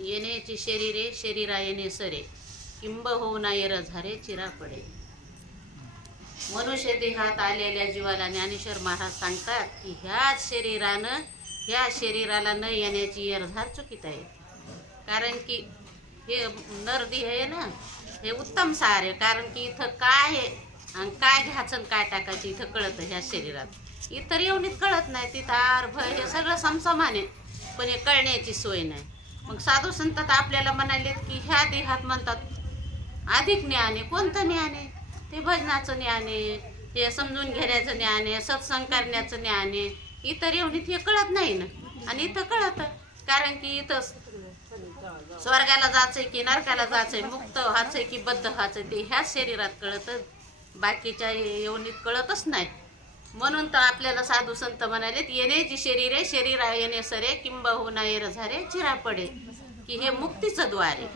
येण्याची शरीरे शरीरा येणे सरे, किंब होऊ नाही रझारे चिरा पडे. मनुष्य देहात आलेल्या जीवाला ज्ञानेश्वर महाराज सांगतात की ह्या शरीराला न येण्याची यरझार चुकीत आहे. कारण की हे नरदेह आहे ना, हे उत्तम सार आहे. कारण की इथं काय आहे आणि काय घ्यायचं काय टाकायचं इथं कळतं ह्या शरीरात. इतर येऊनीत कळत नाही. तिथं अर्भ हे सगळं समसमान आहे, पण हे कळण्याची सोय नाही. मग साधू संतात आपल्याला म्हणाले की ह्या देहात म्हणतात अधिक ज्ञान आहे. कोणतं ज्ञान आहे? ते भजनाचं ज्ञान आहे, हे समजून घेण्याचं ज्ञान आहे, सत्संग करण्याचं ज्ञान आहे. इतर येऊनीत हे कळत नाही ना. आणि इथं कळतं. कारण की इथं स्वर्गाला जायचंय की नरकाला जायचंय, मुक्त व्हायचंय की बद्ध व्हायचंय ते ह्याच शरीरात कळतं. बाकीच्या येऊनीत कळतच नाही. म्हणून तर आपल्याला साधू संत म्हणाले येण्याची शरीरे शरीरा येणे सरे, किंब होऊ नये रझारे चिरा पडे. की हे मुक्तीचं द्वार आहे.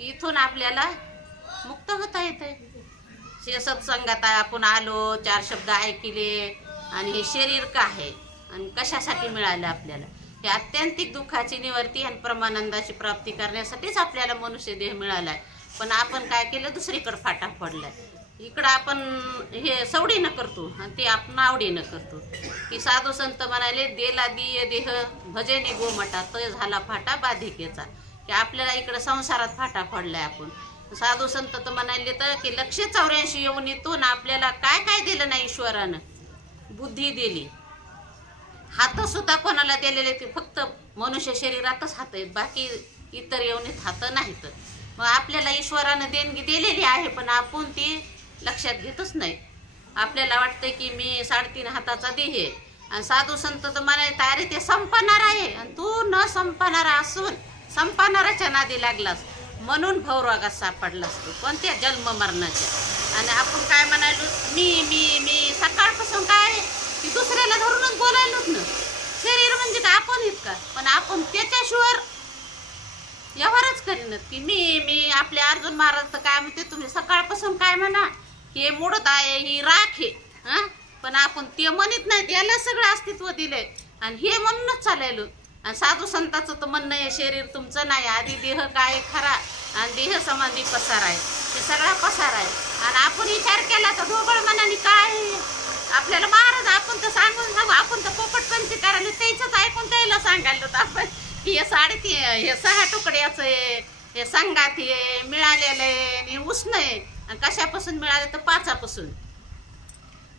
इथून आपल्याला मुक्त होता येते. हे सत्संगात आपण आलो, 4 शब्द ऐकले आणि हे शरीर का आहे आणि कशासाठी मिळालं आपल्याला? हे आत्यंतिक दुःखाची निवृत्ती आणि परमानंदाची प्राप्ती करण्यासाठीच आपल्याला मनुष्य देह मिळालाय. पण आपण काय केलं? दुसरीकडे फाटा फोडलाय. इकडं आपण हे सवडीनं करतो आणि ते आपण आवडीनं करतो. की साधू संत म्हणाले देला दिये देह भजनी गोमटा, तो झाला फाटा बाधिकेचा. की आपल्याला इकडं संसारात फाटा फोडलाय आपण. साधू संत तर म्हणाले तर की 184 येऊनीतून आपल्याला काय काय दिलं नाही ईश्वरानं? बुद्धी दिली. हात सुद्धा कोणाला दिलेले ते फक्त मनुष्य शरीरातच हात आहेत, बाकी इतर येऊनीत हात नाहीत. मग आपल्याला ईश्वरानं देणगी दिलेली आहे, पण आपण ती लक्षात घेतच नाही. आपल्याला वाटतं की मी 3.5 हाताचा देह आहे. आणि साधू संत तर म्हणाले अरे ते संपणार आहे आणि तू न संपणारा असून संपणाराच्या नादी लागलास म्हणून भवरोगात सापडलास तू, कोणत्या जन्म मरणाच्या. आणि आपण काय म्हणालो? मी मी मी सकाळपासून काय की दुसऱ्याला धरूनच बोलायलोच ना. शरीर म्हणजे काय आपण इतका, पण आपण त्याच्याशिवाय व्यवहारच करीनच. की मी मी आपले अर्जुन महाराज तर काय म्हणते तुम्ही सकाळपासून काय म्हणा की हे मोडत आहे, ही राख आहे. पण आपण ते म्हणत नाही, त्याला सगळं अस्तित्व दिलंय आणि हे म्हणूनच चालायलो. आणि साधू संताचं तर म्हणणं आहे शरीर तुमचं नाही, आधी देह काय खरा आणि देह समाधी पसार आहे. ते सगळा पसार आहे. आणि आपण विचार केला तर ढोबळ मनाने काय आपल्याला महाराज आपण तर सांगून सांगू, आपण तर पोपटपंची करायला त्याच ऐकून त्याला सांगायला होतं आपण की हे 6 तुकड्याचं आहे, हे संघात हे मिळालेलं आहे आणि उष्ण आहे. आणि कशापासून मिळाले तर 5पासून.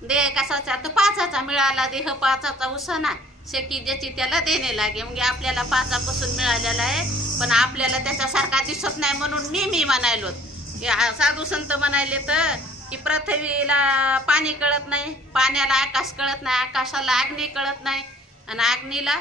देह कशाचा तर 5चा मिळाला, देह 5चा उसना शेकी ज्याची त्याला देणे लागे. म्हणजे आपल्याला 5पासून मिळालेला आहे, पण आपल्याला त्याच्यासारखा दिसत नाही म्हणून मी म्हणायलो. साधू संत म्हणाले तर की पृथ्वीला पाणी कळत नाही, पाण्याला आकाश कळत नाही, आकाशाला अग्नी कळत नाही आणि अग्नीला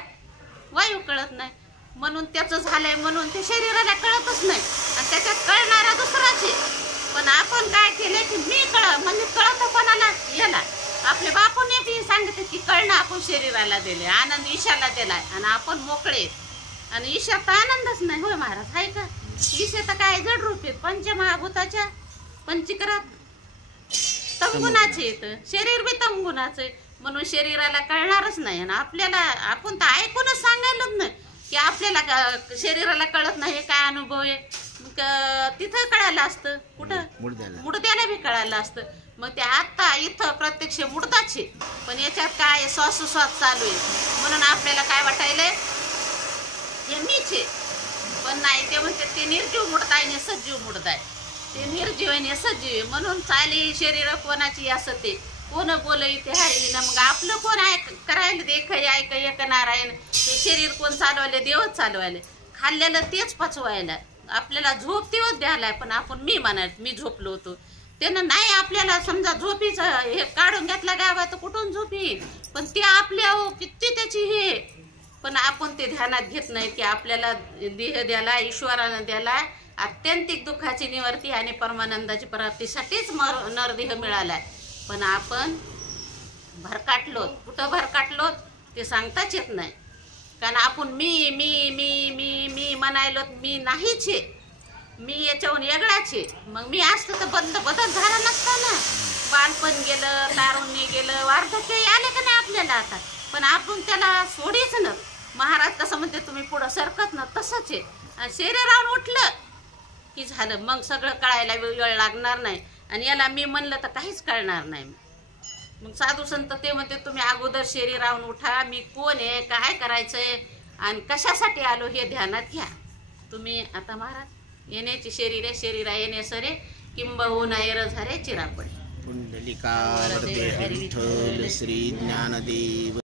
वायू कळत नाही. म्हणून त्याचं झालंय म्हणून ते शरीराला कळतच नाही आणि त्याच्यात कळणारा दुसराच आहे. पण आपण काय केले की मी म्हणजे कळतं कोणाला? याला आपले बापूने बी सांगते की कळणं आपण शरीराला दिले, आनंद ईशाला दिलाय आणि आपण मोकळे. आणि ईशा तर आनंदच नाही. होय महाराज आहे का? ईशा तर काय जड रूप आहेत पंचमहाभूताच्या पंचीकरात तमगुणाचे येतं, शरीर बी तमगुणाचं. म्हणून शरीराला कळणारच नाही. आणि आपल्याला आपण तर ऐकूनच सांगायलाच नाही की आपल्याला शरीराला कळत नाही काय अनुभव आहे. तिथं कळायला असतं, कुठं मुडद्याला बी कळायला असतं. मग ते आता इथं प्रत्यक्ष मुडताच आहे, पण याच्यात काय श्वासोश्वास चालू आहे म्हणून आपल्याला काय वाटायलंय हे मीच आहे. पण नाही, ते म्हणते ते निर्जीव मुडताय आणि सजीव मुडताय. ते निर्जीव आणि सजीव म्हणून चाली शरीर कोणाची असं ते कोण बोलई ते हरी ना. मग आपलं कोण करायला देख ऐक एक नारायण. ते शरीर कोण चालवायला? देवच चालवायला. खाल्लेलं तेच पचवायला. आपल्याला झोप तेच द्यायला, पण आपण मी म्हणायचं मी झोपलो होतो. त्यानं नाही आपल्याला समजा झोपीचं हे काढून घेतला गावात तर कुठून झोपी, पण ते आपल्या किती त्याची हे. पण आपण ते ध्यानात घेत नाही की आपल्याला देह द्याला ईश्वरानं द्याला आत्यंतिक दुःखाची निवृत्ती आणि परमानंदाची प्राप्तीसाठीच नरदेह मिळालाय. पण आपण भरकाटलो. कुठं भरकाटलो ते सांगताच येत नाही. कारण आपण मी मी मी मी मी म्हणायलो मी नाहीच आहे, मी याच्याहून वेगळाच आहे. मग मी असतं तर बदल झाला नसता ना. बालपण गेलं, तारुण्य गेलं, वार्धक्य आले का नाही आपल्याला आता, पण आपण त्याला सोडीच ना. महाराज कसं जसं म्हणते तुम्ही पुढं सरकत ना तसंच आहे. आणि शरीरावर उठलं की झालं, मग सगळं कळायला वेळ लागणार नाही. आणि याला मी म्हणलं तर काहीच कळणार नाही. मग साधू संत ते म्हणते तुम्ही अगोदर शरीरावरून उठा, मी कोण आहे, काय करायचंय आणि कशासाठी आलो हे ध्यानात घ्या तुम्ही. आता महाराज येण्याची शरीरे शरीरा येणे सरे किंबहुना एर झारे चिरापडे. पुंडलिका वरदे हरी विठ्ठल श्री ज्ञानदेव.